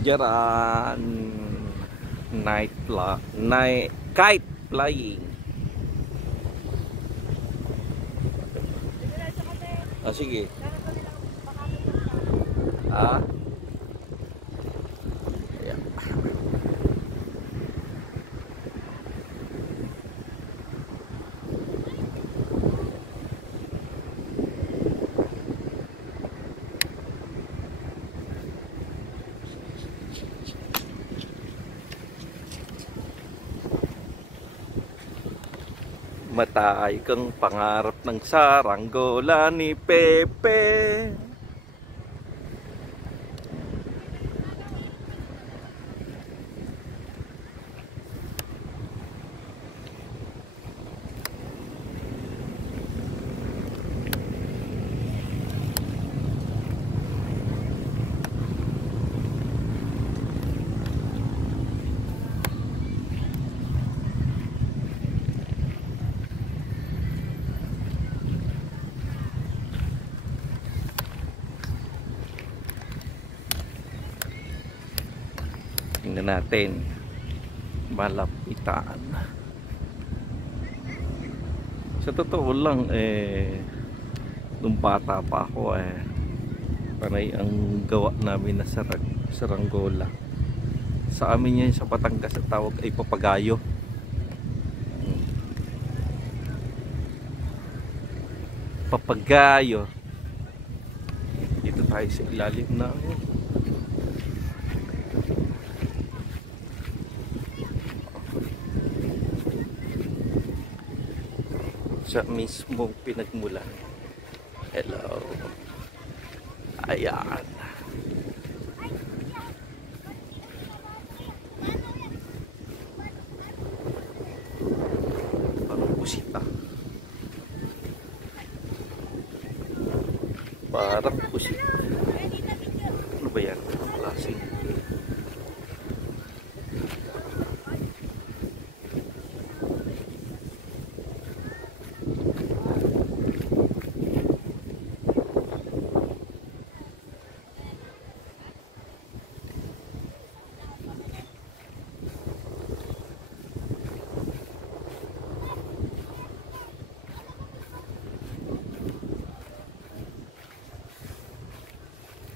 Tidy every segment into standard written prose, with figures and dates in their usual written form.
Jaran night kite flying. Ah, sige. Ah. Yeah. Matay kang pangarap ng saranggola ni Pepe. Tingnan natin, malapitan. Sa totoo lang, nung bata pa ako, panay ang gawa namin na saranggola. Sa amin yan sa Batangas, ang tawag ay papagayo. Papagayo. Dito tayo sa ilalim na sa mismong pinagmulan. Hello. Ayan. Parang pusita. Parang pusita. Ano ba yan? Ang klaseng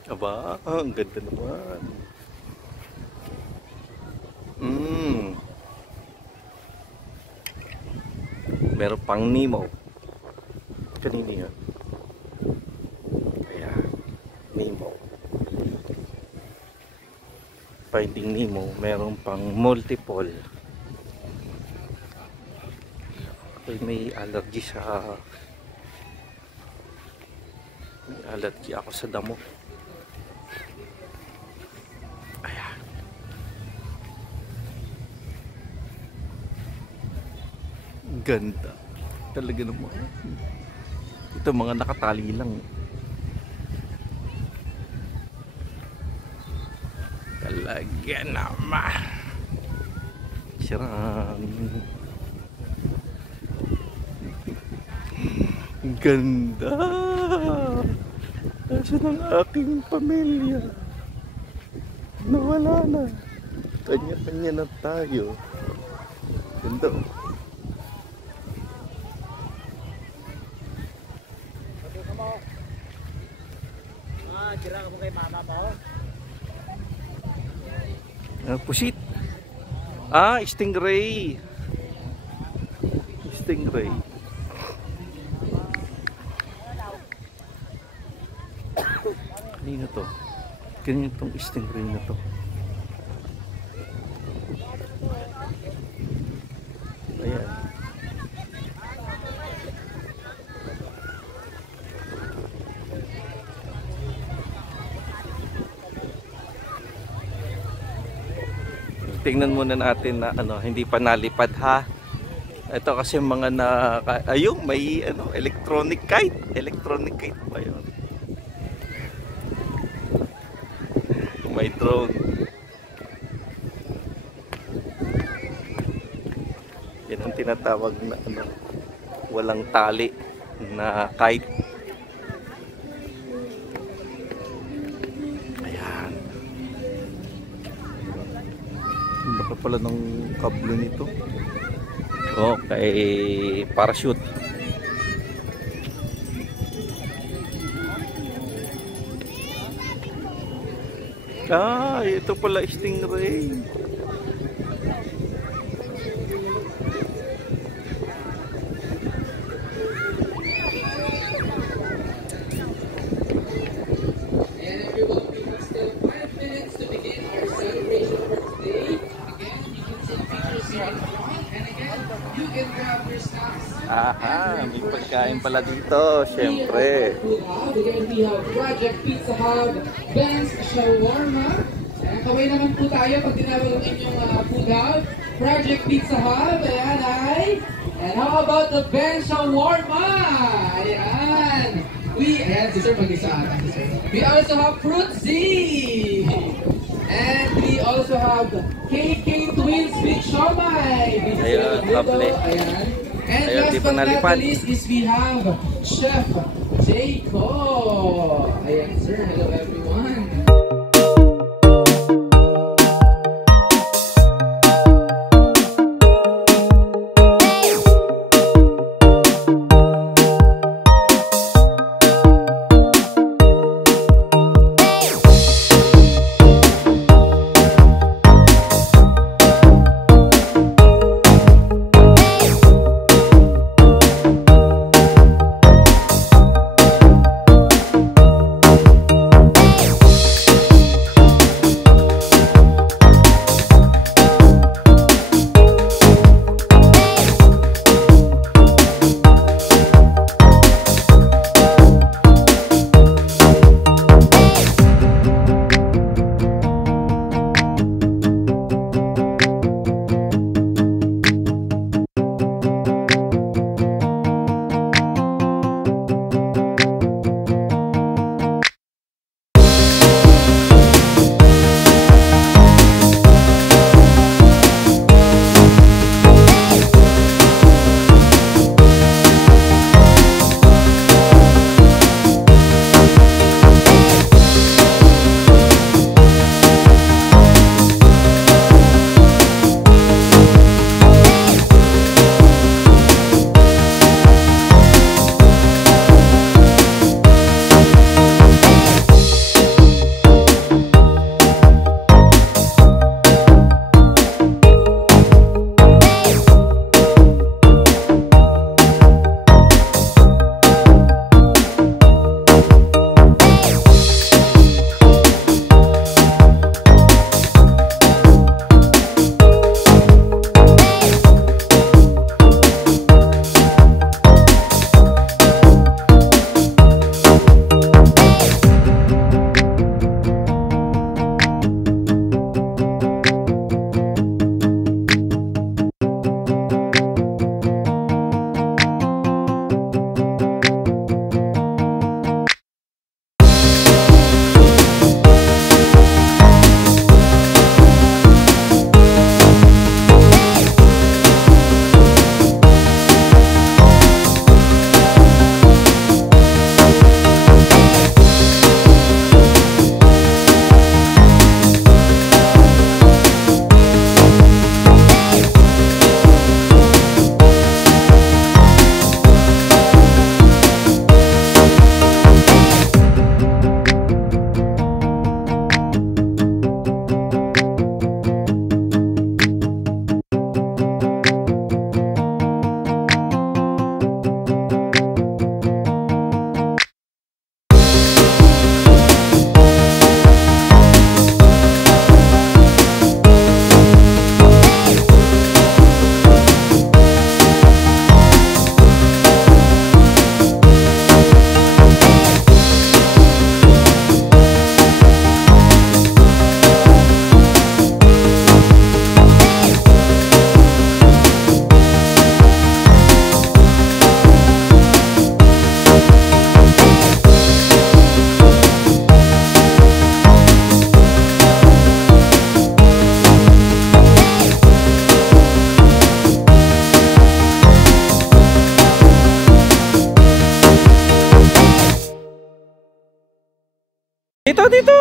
aba, ang ganda naman. Meron pang Nemo. Kanina yun. Ayan, Nemo. Finding Nemo. Meron pang multiple. Ako'y may allergy ako sa damo. Ganda talaga naman. Ito mga nakatali lang. Talaga naman. Siran. Ganda. Nasaan ang aking pamilya? Nawala na. Kanya-kanya na tayo. Ganda. Kira mo kay mama pa. Pusit. Stingray. Stingray. Kanino to? Kanino tong stingray na to? Ayan. Tingnan muna natin na hindi pa nalipad ha. Ito kasi mga ayun, may electronic kite. Electronic kite ba yun? May drone. Yan ang tinatawag na walang tali na kite. Ayan. pala ng kable nito. Okay, parachute. Ito pala stingray. Aha, may pagkain pala dito, syempre. We have Project Pizza Hub, Ben's Shawarma. Ayan, kaway naman po tayo pag tinawag ang inyong food hub. Project Pizza Hub, ayan ay. And how about the Ben's Shawarma? Ayan. Ayan, si Sir mag-isa. We also have Fruitsy. And we also have KK Twins with Shomai. Ayan, kable. Ayan. And Ayan, di last pa but not nalipad. the least is we have Chef Jayco. Ayan, sir. Hello, everyone.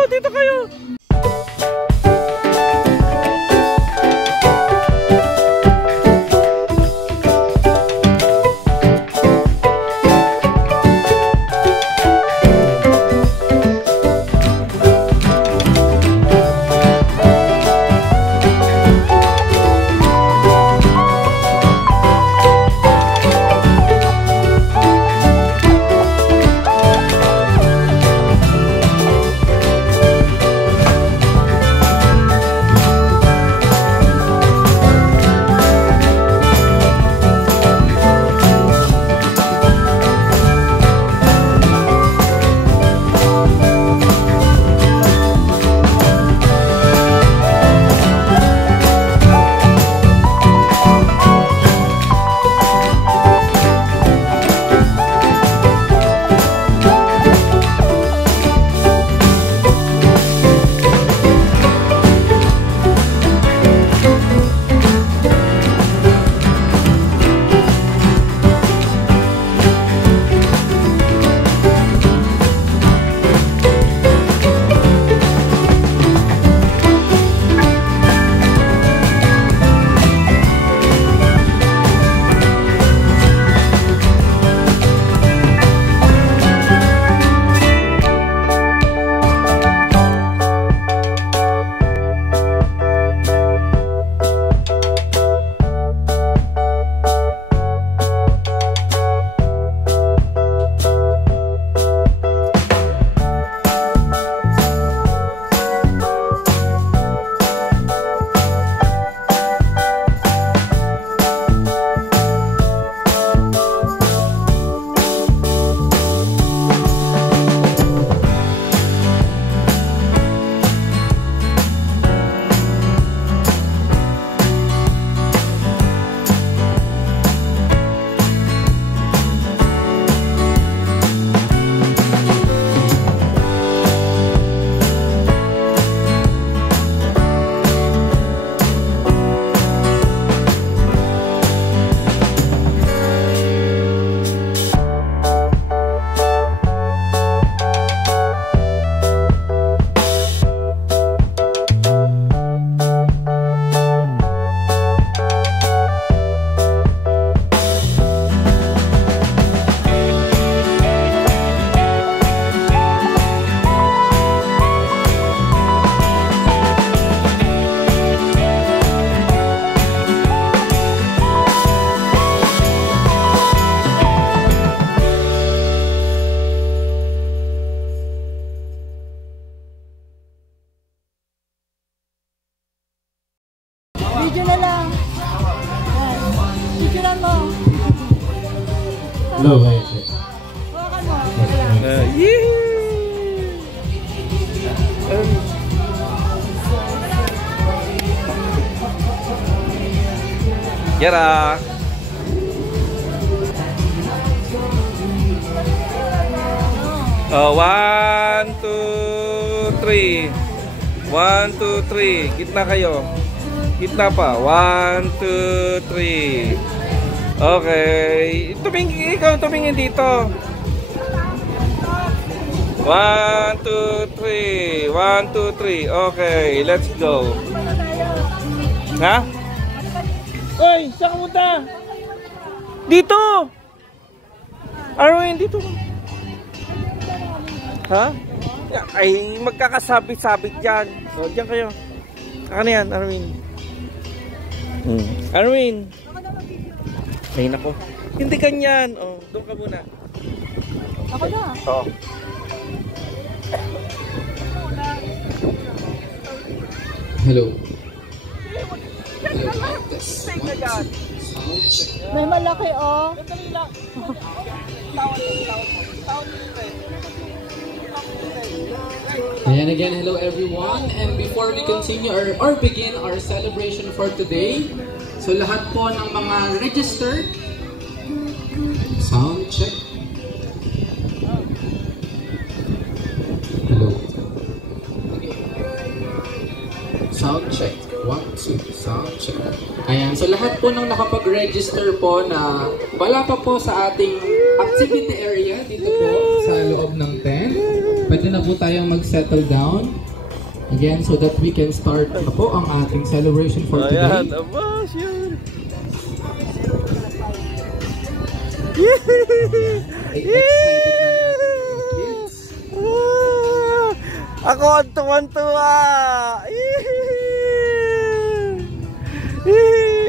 Dito kayo. Hello, wait. Yara. Oh, 1, 2, 3. 1, 2, 3. Gitna kayo. Gitna pa. 1, 2, 3. Okay. Ikaw tumingin dito. 1, 2, 3. 1, 2, 3. Okay, let's go. Ha? Oy, saan ka punta? Dito! Arwin, dito. Ha? Ay, magkakasabit-sabit dyan. O, dyan kayo. Ano yan, Arwin? Arwin. Ay, nako. Hindi ganyan. O, doon ka muna. Ako na. Oo. Hello. May malaki oh. And again, hello everyone. And before we continue or begin our celebration for today, so lahat po ng mga registered, sound check. Hello. Okay. Sound check. 1, 2, sound check. Ayan, so lahat po ng nakapag-register po na wala pa po sa ating activity area dito po sa loob ng tent, pwede na po tayong mag-settle down again so that we can start na po ang ating celebration for today. Ayan, abas yun. Excited na natin kids. Ako ang tuwan-tuwa.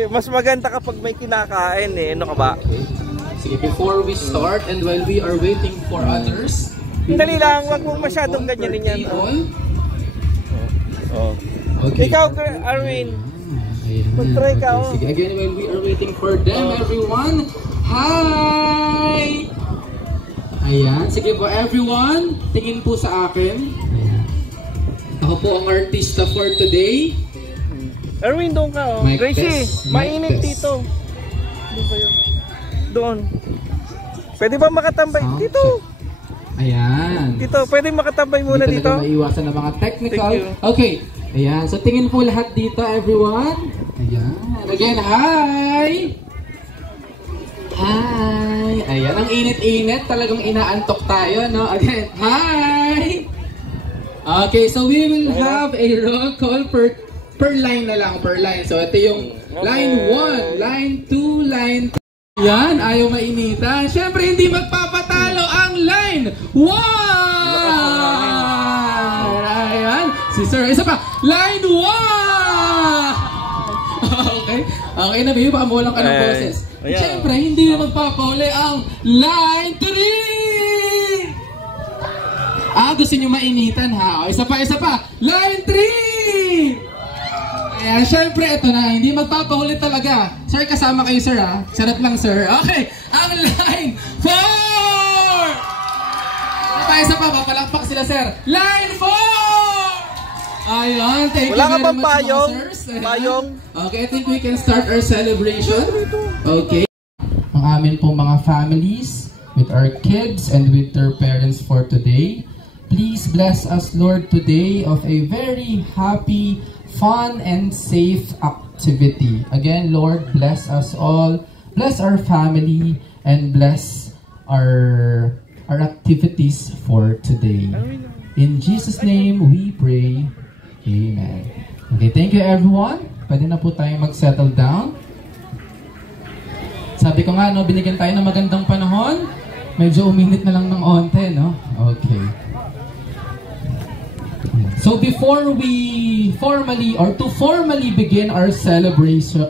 Mas maganda kapag may kinakain eh. Ano ka ba? Sige, before we start and while we are waiting for others, Dali lang, wag mong masyadong ganyanin yan. Oh. Okay. Ikaw, Arwin. Ayan. Mag-try ka, Okay, oh. sige, again, while we are waiting for them, everyone, hi! Ayan, sige po, everyone, tingin po sa akin. Ayan. Ako po ang artista for today. Arwin, doon ka, oh. Mic Gracie, test, mic mainit test. dito. Doon kayo. Doon. Pwede ba makatambay? Sound Dito. check. Ayan. Dito, pwede makatambay muna Hindi dito. talaga maiwasan ng mga technical. Thank you. Okay. Ayan. So, tingin po lahat dito, everyone. Ayan. Again, hi! Hi! Ayan. Ang init-init. Talagang inaantok tayo, no? Again, hi! Okay. So, we will have a roll call per line na lang. Per line. So, ito yung line 1, line 2, line 3. Yan, ayaw mainitan. Siyempre, hindi magpapatalo ang line 1! Ayan. Si Sir, isa pa. Line 1! Okay. Okay na, baby. Baka mawalan ka ng boses. Ayan. Siyempre, hindi na magpapahuli ang line 3! Gusto nyo mainitan, ha? O, isa pa. Line 3! Ayan, syempre, ito na. Hindi magpapahuli talaga. Sir, kasama kayo, sir, ha? Sarap lang, sir. Okay. Ang line 4! Isa pa. Papalakpak sila, sir. Line 4! Ayan. Thank Wala you ka very bang much, payong? mga sirs. Ayan. Payong? Okay, I think we can start our celebration. Okay. Ang amin pong mga families, with our kids and with their parents for today. Please bless us, Lord, today of a very happy, fun and safe activity. Again, Lord, bless us all. Bless our family and bless our activities for today. In Jesus' name we pray. Amen. Okay, thank you everyone. Pwede na po tayong mag-settle down. Sabi ko nga, no, binigyan tayo ng magandang panahon. Medyo uminit na lang ng onte, no? Okay. So before we formally begin our celebration,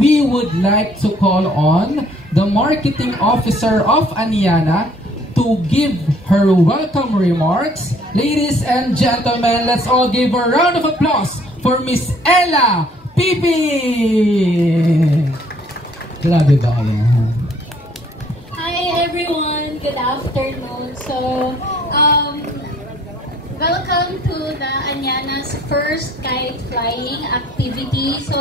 we would like to call on the marketing officer of Aniana to give her welcome remarks. Ladies and gentlemen, let's all give a round of applause for Miss Ella Pipi. Grabe ba yan? everyone. Good afternoon. So, welcome to the Anyana's first kite flying activity. So,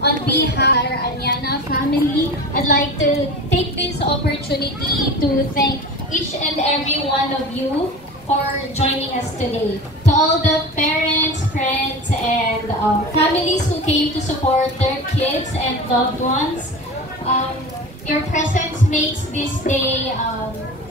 on behalf of our Anyana family, I'd like to take this opportunity to thank each and every one of you for joining us today. To all the parents, friends, and families who came to support their kids and loved ones, your presence makes this day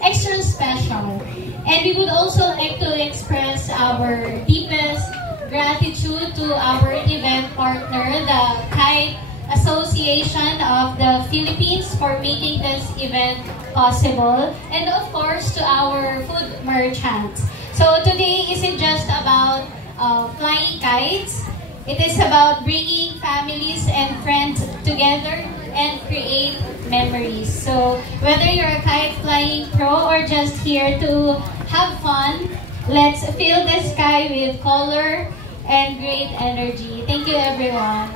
extra special. And we would also like to express our deepest gratitude to our event partner, the Kite Association of the Philippines, for making this event possible, and of course to our food merchants. So today isn't just about flying kites. It is about bringing families and friends together and create memories. So whether you're a kite flying pro or just here to have fun, let's fill the sky with color and great energy. Thank you, everyone.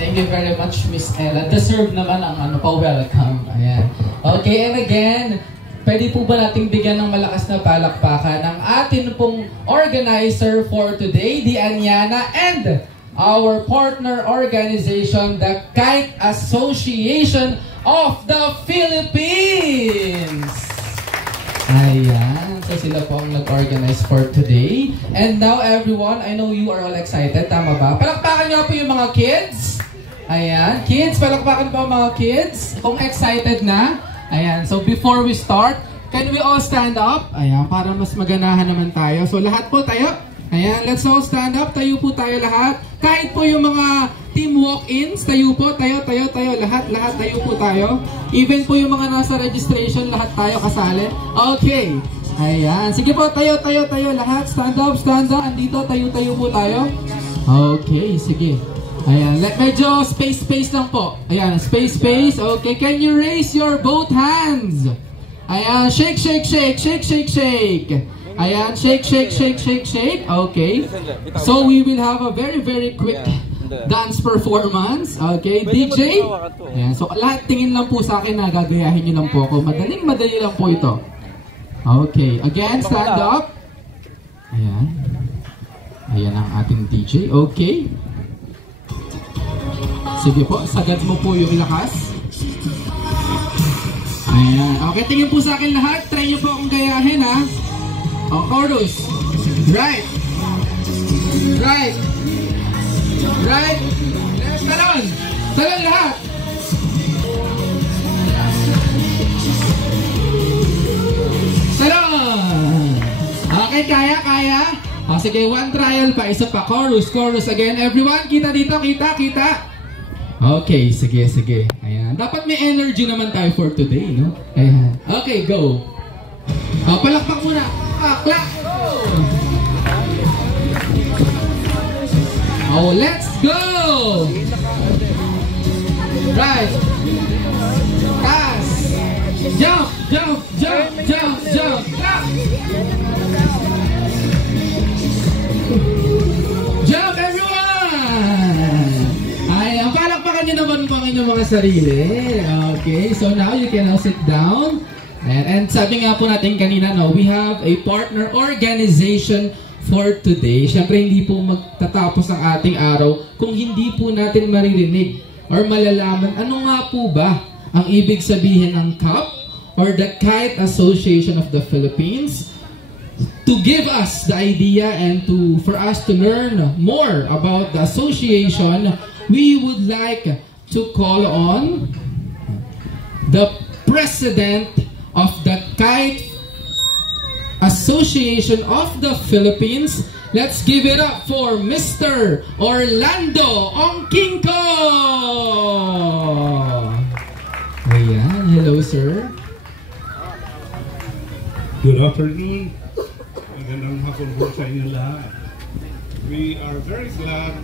Thank you very much, Miss Ella. Deserve naman ang welcome. Ayan. Okay, and again, pwede po ba nating bigyan ng malakas na palakpakan ang atin pong organizer for today, the Anyana, and our partner organization, the Kite Association of the Philippines. Ayan. So sila po ang nag-organize for today. And now everyone, I know you are all excited. Tama ba? Palakpakan niyo po yung mga kids. Ayan. Kids, palakpakan po ang mga kids. Kung excited na. Ayan. So before we start, can we all stand up? Ayan. Para mas maganahan naman tayo. So lahat po tayo. Ayan. Let's all stand up. Tayo po tayo lahat. Kahit po yung mga team walk-ins, tayo po. Tayo. Lahat tayo po tayo. Even po yung mga nasa registration, lahat tayo kasali. Okay. Ayan. Sige po, tayo. Lahat. Stand up. Andito, tayo po tayo. Okay, sige. Ayan. Medyo space lang po. Ayan. Space. Okay. Can you raise your both hands? Ayan. Shake. Ayan. Shake. Okay. So we will have a very, very quick dance performance. Okay. DJ. Ayan. So lahat tingin lang po sa akin na gagayahin nyo lang po ako. Madali lang po ito. Okay. Again, stand up. Ayan. Ayan ang ating DJ. Okay. Sige po, sagad mo po yung lakas. Ayan. Okay, tingin po sa akin lahat. Try nyo po akong gayahin, ha. O, chorus. Right. Left, talon lahat. Talon. Okay, kaya. O, sige, one trial pa. Isa pa, chorus again. Everyone, kita dito, kita. Okay, sige. Ayan. Dapat may energy naman tayo for today, no? Ayan. Okay, go. Palakpak muna. Clap. Oh, let's go. Right. Pass. Jump. Clap. Jump, everyone. Ayan, palakpakan nyo naman po ang inyong mga sarili. Okay, so now you can now sit down. And sabi nga po natin kanina, no, we have a partner organization for today. Siyempre, hindi po magtatapos ang ating araw kung hindi po natin maririnig or malalaman ano nga po ba ang ibig sabihin ng CAP or the Kite Association of the Philippines. To give us the idea and for us to learn more about the association, we would like to call on the President of the Kite Association of the Philippines. Let's give it up for Mr. Orlando Ongkinko! Ayan, hello sir. Good afternoon. Magandang hapon po sa inyo lahat. We are very glad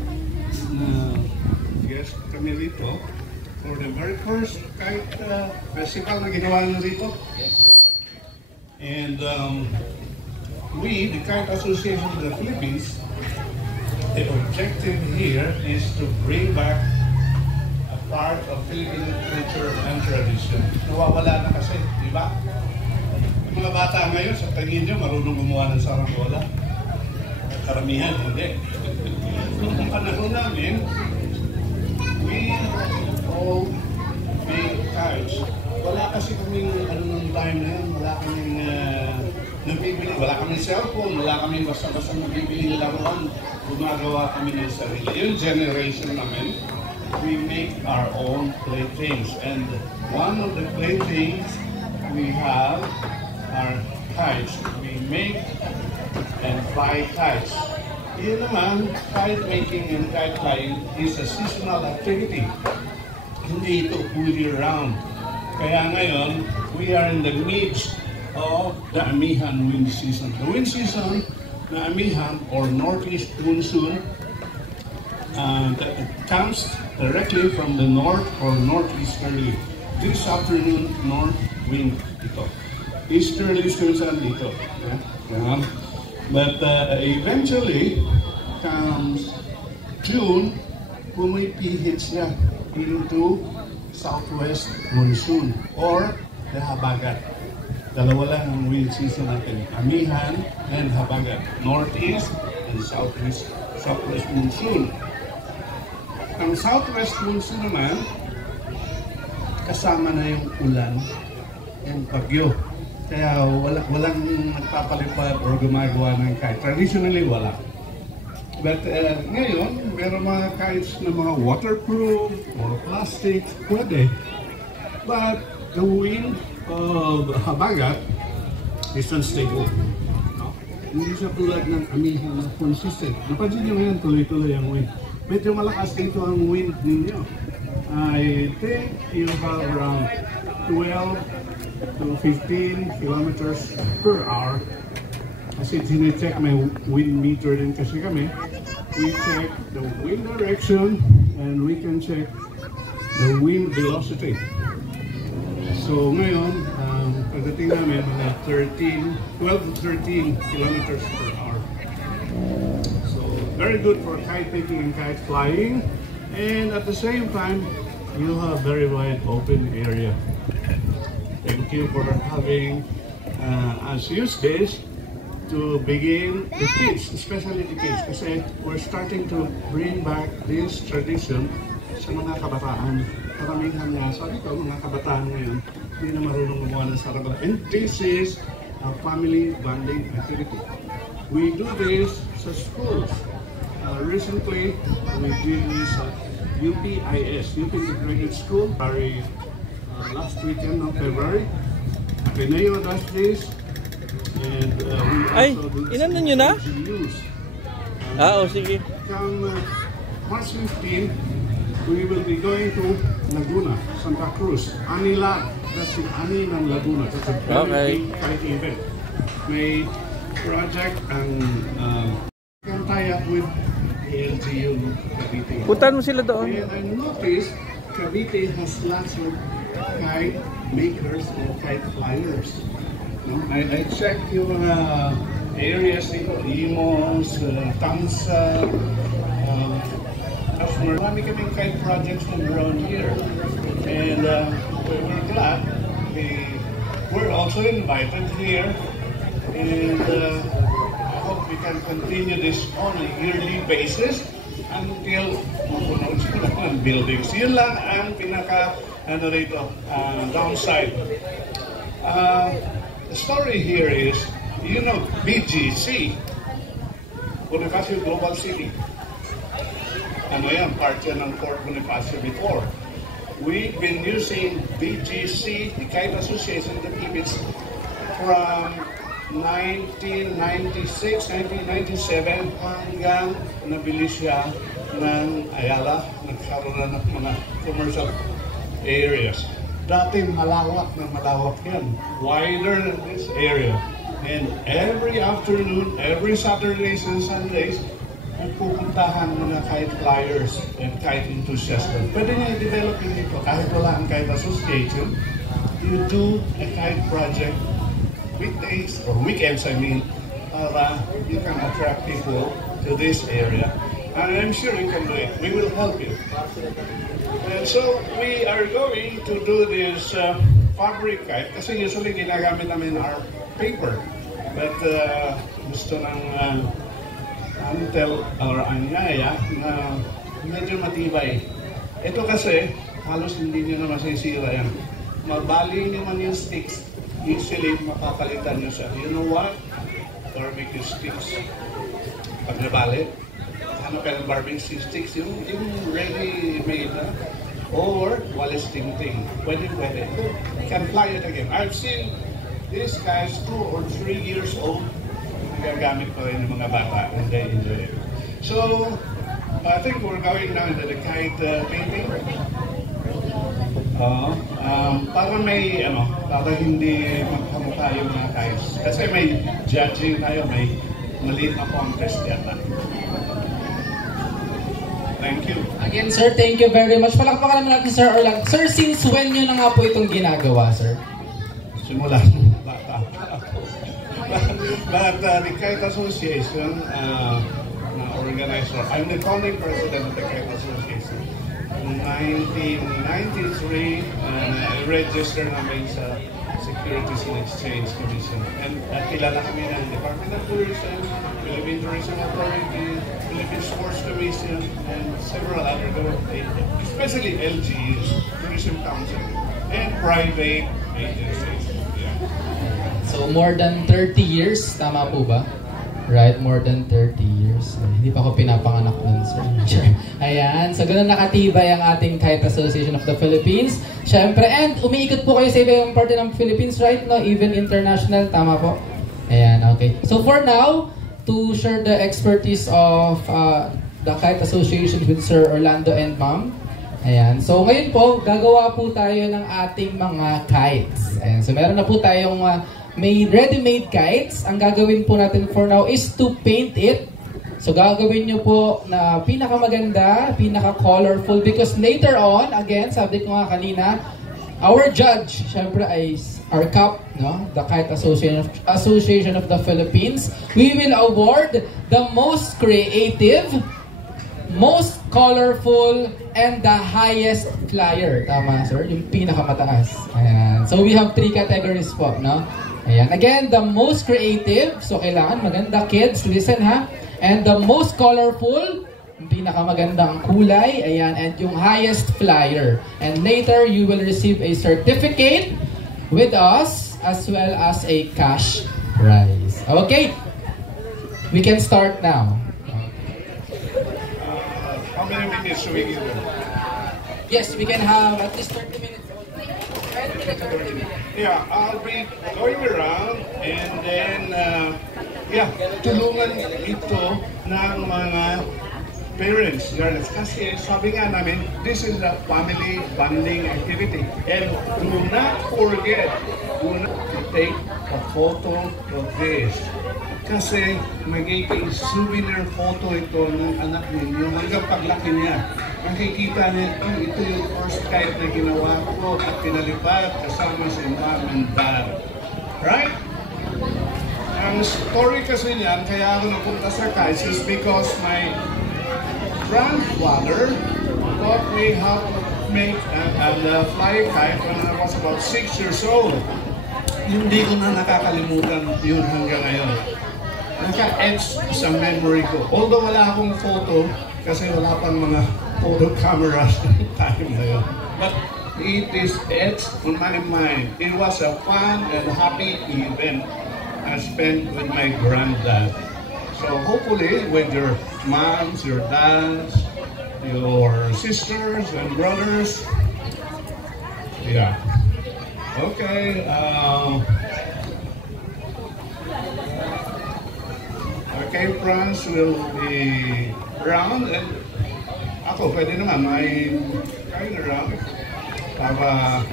na guest kami rito for the very first kite festival na ginawa nyo rito. Yes, sir. And we, the Kite Association of the Philippines, the objective here is to bring back a part of Philippine culture and tradition. Nawawala na kasi, di ba? Mga bata ngayon, sa tingin nyo, marunong gumawa ng saranggola. Karamihan, hindi. Noong panahon namin, we all made kites. Wala kasi kaming, nung time na yan, wala kaming nabibili, wala kaming cellphone, wala kaming basta-basta nabibili laruan. Gumagawa kami ng sarili. Yung generation namin, we make our own playthings. And one of the playthings we have are kites. We make and fly kites. Yun naman, kite making and kite flying is a seasonal activity. Hindi ito all year round. Kaya ngayon, we are in the midst of the Amihan wind season. The wind season, the Amihan or northeast monsoon, comes directly from the north or northeasterly. This afternoon, north wind ito. Easterly saan dito. Yeah. But eventually, comes June, pumipihit siya into southwest monsoon or the Habagat. Dalawa lang ang wind season natin, Amihan and Habagat, northeast and southwest monsoon. Ang southwest monsoon naman, kasama na yung ulan and bagyo. Kaya walang nagpapalipad or gumagawa ng kite. Traditionally, wala. But ngayon, meron mga kites na mga waterproof or plastic, pwede. But the wind of Habagat is unstable. No? Hindi siya tulad ng Amihan na consistent. Napansin nyo ngayon, tuloy-tuloy ang wind. Medyo malakas dito ang wind ninyo. I think you have around 12 to 15 kilometers per hour. Kasi sine-check may wind meter din kasi kami. We check the wind direction and we can check the wind velocity. So ngayon, pagdating namin mga 12 to 13 kilometers per hour. So very good for kite making and kite flying. And at the same time, you have very wide open area. Thank you for having us use this to begin the kids, especially the kids, kasi we're starting to bring back this tradition sa mga kabataan. Karamihan nga, sabi ko, mga kabataan ngayon, hindi na marunong gumawa ng saranggola. And this is a family bonding activity. We do this sa schools. Recently, we did this at UPIS, UP Integrated School, last weekend of February. Ateneo does this. And we also do inano nyo na? Sige. Come March 15, we will be going to Laguna, Santa Cruz. Anila, that's in Ani ng Laguna. That's a very big kite event. May project ang can tie up with LGU Cavite. Puntahan mo sila doon. And I noticed Cavite has lots of kite makers and kite flyers. No? I checked yung areas dito, Imos, Tamsa, marami kaming kite projects from around here. And we're glad we're also invited here. And I hope we can continue this on a yearly basis until mapuno sila ng buildings. Yun lang ang pinaka downside. The story here is, you know, BGC, Bonifacio Global City. Ano yan, part yan ng Fort Bonifacio before. We've been using BGC, the Kite Association of the Philippines, from 1996, 1997 hanggang nabili siya ng Ayala, nagkaroon na ng mga commercial areas. Dati malawak na malawak yan, wider than this area. And every afternoon, every Saturdays and Sundays, nagpupuntahan mga kite flyers and kite enthusiasts. Pwede niya i-develop yun dito. Kahit wala ang Kite Association, you do a kite project weekdays or weekends, I mean, para you can attract people to this area. And I'm sure you can do it. We will help you. And so we are going to do this fabric kite kasi usually ginagamit namin our paper. But gusto ng Antel or Anyaya na medyo matibay. Ito kasi halos hindi nyo na masisira yan. Mabali nyo man yung sticks, easily mapapalitan nyo siya. You know what? Barbecue sticks. Pag nabali, ano kaya ng barbecue sticks? Yung ready made na. Or Wallace Ting-Ting. Pwede. Can fly it again. I've seen these guys 2 or 3 years old. Nagagamit pa rin ng mga bata and they enjoy it. So, I think we're going now into the kite painting. Para hindi magkamukha yung mga kites. Kasi may judging tayo, may maliit na contest yata. Thank you. Again, sir, thank you very much. Palakpakan naman natin, Sir Orlando. Sir, since when nyo na nga po itong ginagawa, sir? Simula bata. But the Kite Association organizer, I'm the founding president of the Kite Association. In 1993, I registered namin sa Securities and Exchange Commission. And kilala kami ng Department of Tourism, Philippine Tourism Authority, Philippine Sports Commission, and several other government, especially LGUs, Tourism Council, and private agencies. Yeah. So, more than 30 years, tama po ba? Right, more than 30 years. Hindi pa ako pinapanganak nun, sir. Ayan, so ganun nakatibay ang ating Kite Association of the Philippines. Siyempre, and umiikot po kayo sa ibang parte ng Philippines, right? No? Even international, tama po? Ayan, okay. So for now, to share the expertise of the Kite Association with Sir Orlando and Ma'am. Ayan, so ngayon po, gagawa po tayo ng ating mga kites. Ayan, so meron na po tayong may ready-made kites. Ang gagawin po natin for now is to paint it. So gagawin nyo po na pinakamaganda, pinaka-colorful, because later on, again, sabi ko nga kanina, our judge, syempre ay our CAP, no? The Kite Association of the Philippines. We will award the most creative, most colorful, and the highest flyer. Tama, sir? Yung pinakamataas. Ayan. So we have 3 categories po, no? Ayan. Again, the most creative. So, kailangan maganda. Kids, listen ha. And the most colorful. Yung pinakamagandang kulay. Ayan. And yung highest flyer. And later, you will receive a certificate with us as well as a cash prize. Okay? We can start now. How many minutes should we give them? Yes, we can have at least 30 minutes. 30 minutes. Yeah, I'll be going around and then, tulungan ito ng mga parents, learners. Kasi sabi nga namin, this is a family bonding activity. And do not forget, to take a photo of this. Kasi magiging souvenir photo ito ng anak ninyo hanggang paglaki niya. Makikita niya, ito yung first kite na ginawa ko at pinalipad kasama si mom and dad. Right? Ang story kasi niyan, kaya ako napunta sa kites is because my grandfather taught me how to make and fly a kite when I was about 6 years old. Hindi ko na nakakalimutan yun hanggang ngayon. Naka-etch sa memory ko. Although wala akong photo, kasi wala pang mga photo cameras time na yun. But it is etched on my mind. It was a fun and happy event I spent with my granddad. So hopefully with your moms, your dads, your sisters and brothers. Yeah. Okay. Okay, Franz will be around and ako pwede naman may kain around para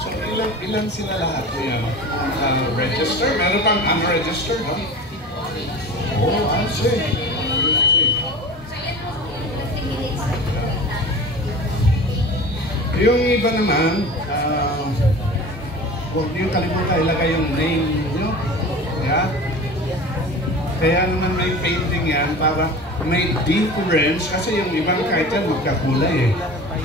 so ilan sila lahat yan register meron pang unregistered ha? Oh, I see. Yung iba naman huwag niyo kalimutan ilagay yung name niyo. Yeah? Kaya naman may painting yan para may difference kasi yung ibang kite yan magkakulay eh.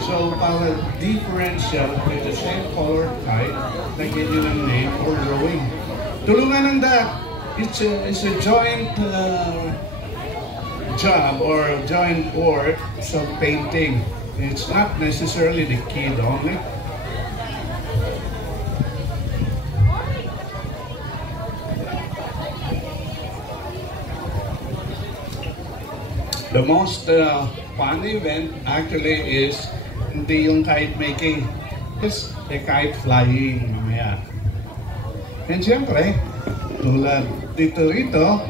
So para differential with the same color kite, lagyan nyo ng name or drawing. Tulungan ng dad. It's a joint job or joint work sa painting. It's not necessarily the kid only. The most fun event actually is hindi yung kite making, it's the kite flying mamaya. And siyempre, tulad dito rito,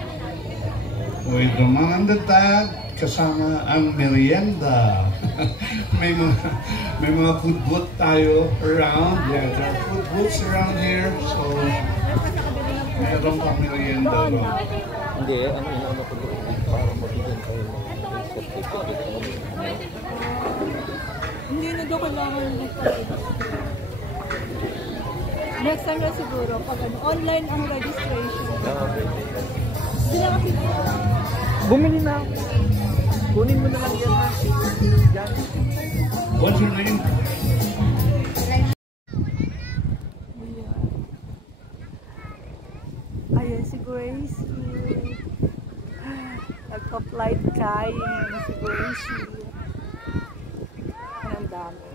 with the mom and the dad, kasama ang merienda. may mga food booth tayo around. Yeah, there are food booths around here. So, meron pang merienda. No? Hindi, ano ko doon para mabigyan kayo ng certificate. Hindi na doon kailangan next time na siguro, pag online ang registration. Hindi na kasi Bumili na ako. Kunin mo na lang yan ha. Yan. What's your name? Ayan si Gracie. Nagpa-flight kain si Gracie. Ang dami.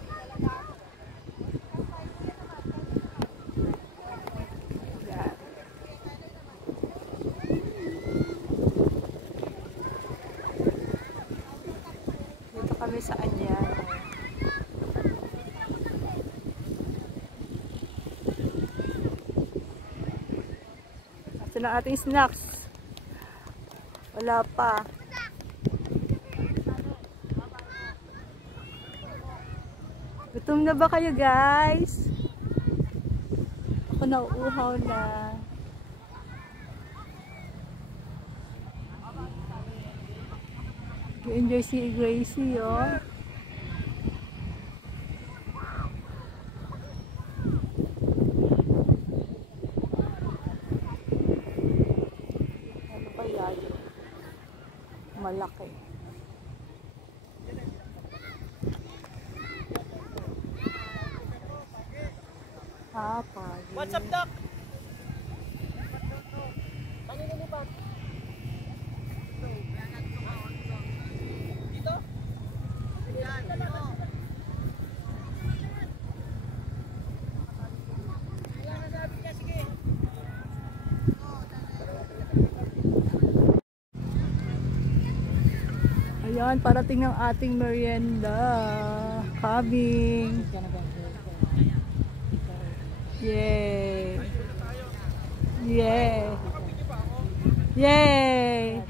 Yan. Dito kami sa Anyana. Ito na ating snacks. Wala pa. Gutom na ba kayo, guys? Ako nauuhaw na. Enjoy si Gracie, oh. Ano kaya yun? Malaki. What's up, Doc? Ayan, parating ang ating merienda. Coming. Yay! Yay! Yay!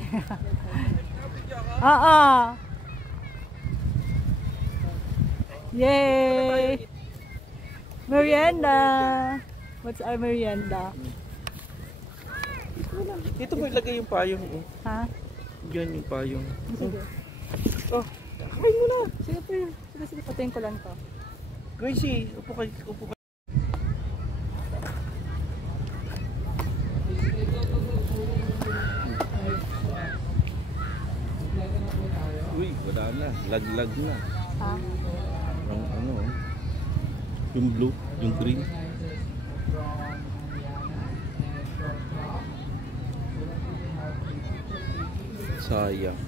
Yay! Merienda! What's our merienda? Dito mo ilagay yung payong. Oh. Ha? Yan yung payong. Sige. Oh, kakain mo na. Sige po yun. Sige, patayin ko lang to. Gracie, upo ka. Upo ka. Uy, wala na. Laglag na. Ha? Ang ano, yung blue, yung green. Sayang.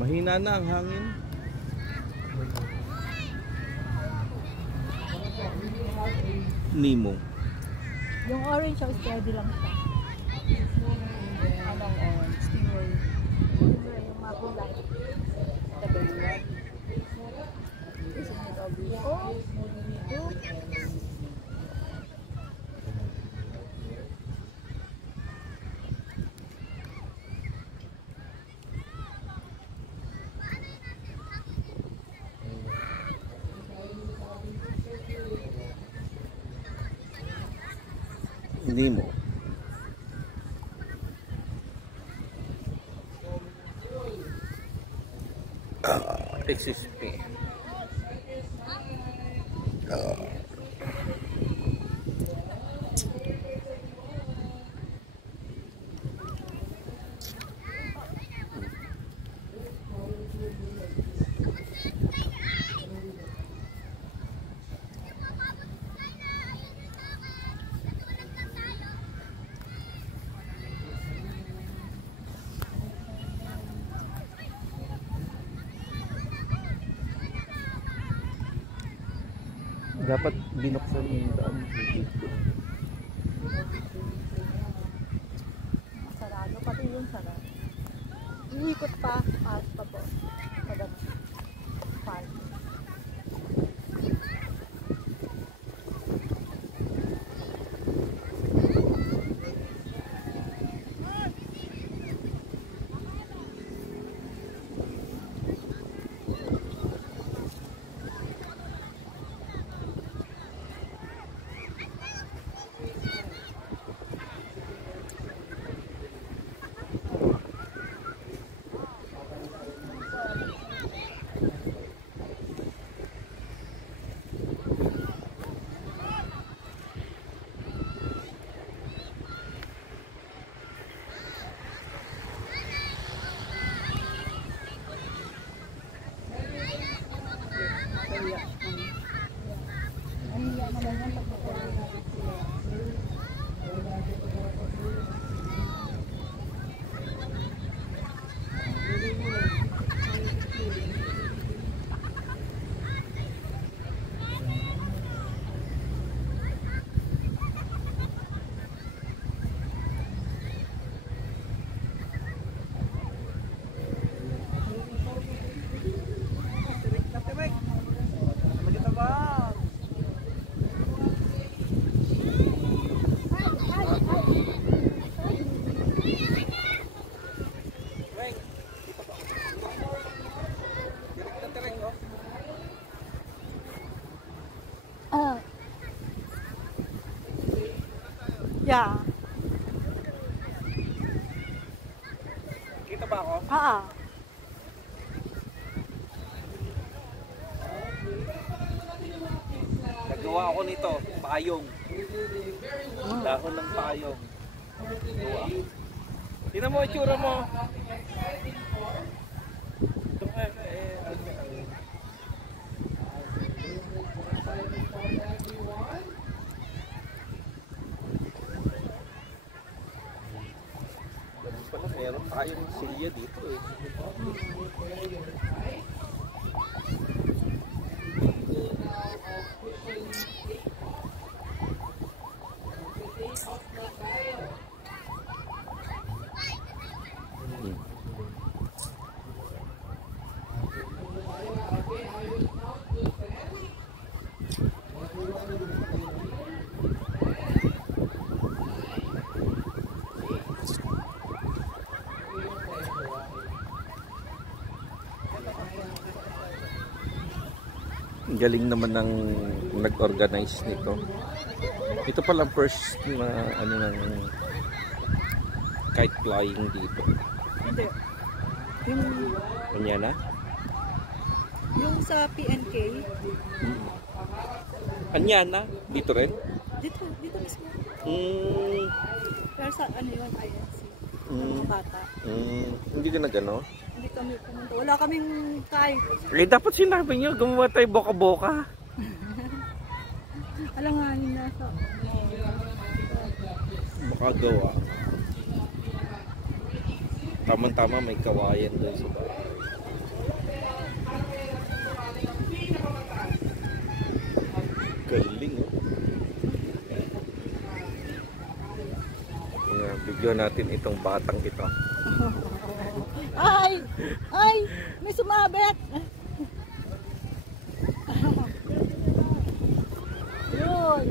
Mahina na ang hangin. Nemo. Yung orange o steady lang siya. Anong orange? Stingray. Stingray, yung makulay. Tabaluan. Oh! Nemo. Excuse me. Dapat binuksan yung daan. Sarado, pati yung sarado. Iikot pa, at pa po. Padat. Park. Yeah. Kita ba ako? Nagawa ako nito, payong. Dahon ng payong. Gawa. Tingnan mo ang itsura mo. Meron tayong silya dito eh. Galing naman ng nag-organize nito. Ito pala first na ano ng kite flying dito. Hindi. Yung, Kanya na? yung sa PNK, Kanya na? Dito rin? dito mismo. Pero sa ano yun, INC. Mga bata. Hindi ka nag-ano? Hindi kami pumunta. Wala kaming kahit. Eh dapat sinabi nyo, gumawa tayo boka-boka. Alanganin na sa... Baka gawa. Tama-tama may kawayan doon sa bahay. Galing oh. Video natin itong batang ito. Ay! Ay! May sumabit! Yun!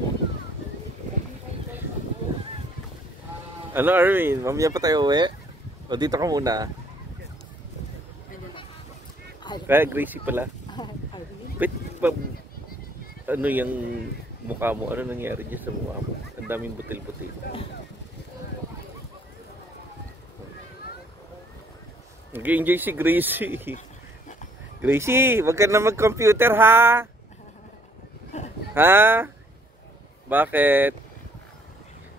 Ano Armin? Mamaya pa tayo uwi? O dito ka muna? Kaya Gracie pala. Wait, ano yung mukha mo? Ano nangyari dyan sa mukha mo? Ang daming butil-butil. Nag-enjoy si Gracie. Gracie, wag ka na mag-computer ha? Ha? Bakit?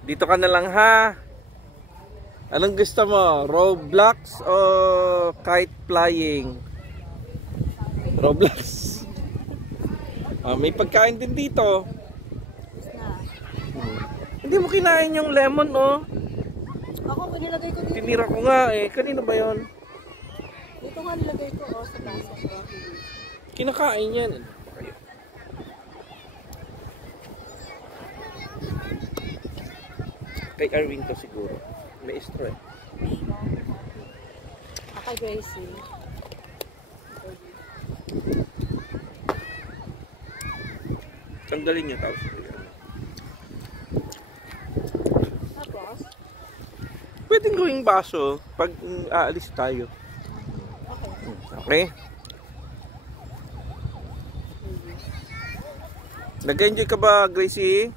Dito ka na lang ha? Anong gusto mo? Roblox o kite flying? Roblox. May pagkain din dito. Hindi mo kinain yung lemon oh. Ako, nilagay ko dito. Tinira ko nga eh. Kanino ba yon? Dito nga nilagay ko sa baso. Kinakain yan. Kay Arwin to siguro. Maestro eh. Ako, Gracie. Tanggalin niyo tapos. Tapos, Pwedeng gawing baso pag aalis tayo. Okay? Nag-enjoy ka ba, Gracie?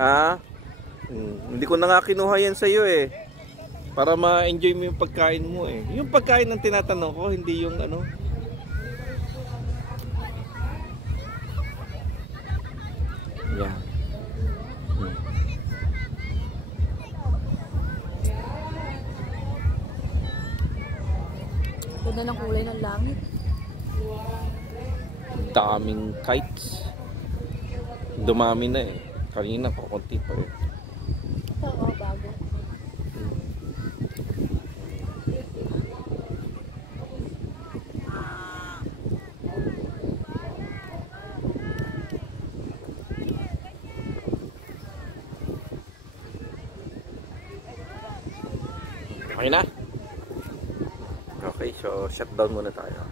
Ha? Hindi ko na nga kinuha yan sa'yo eh. Para ma-enjoy mo yung pagkain mo eh. Yung pagkain ang tinatanong ko, hindi yung ano. Yan. ganda ng kulay ng langit. Daming kites. Dumami na eh. Kanina kakunti pa rin. Ito, bago. Okay na? Okay, so shutdown muna tayo.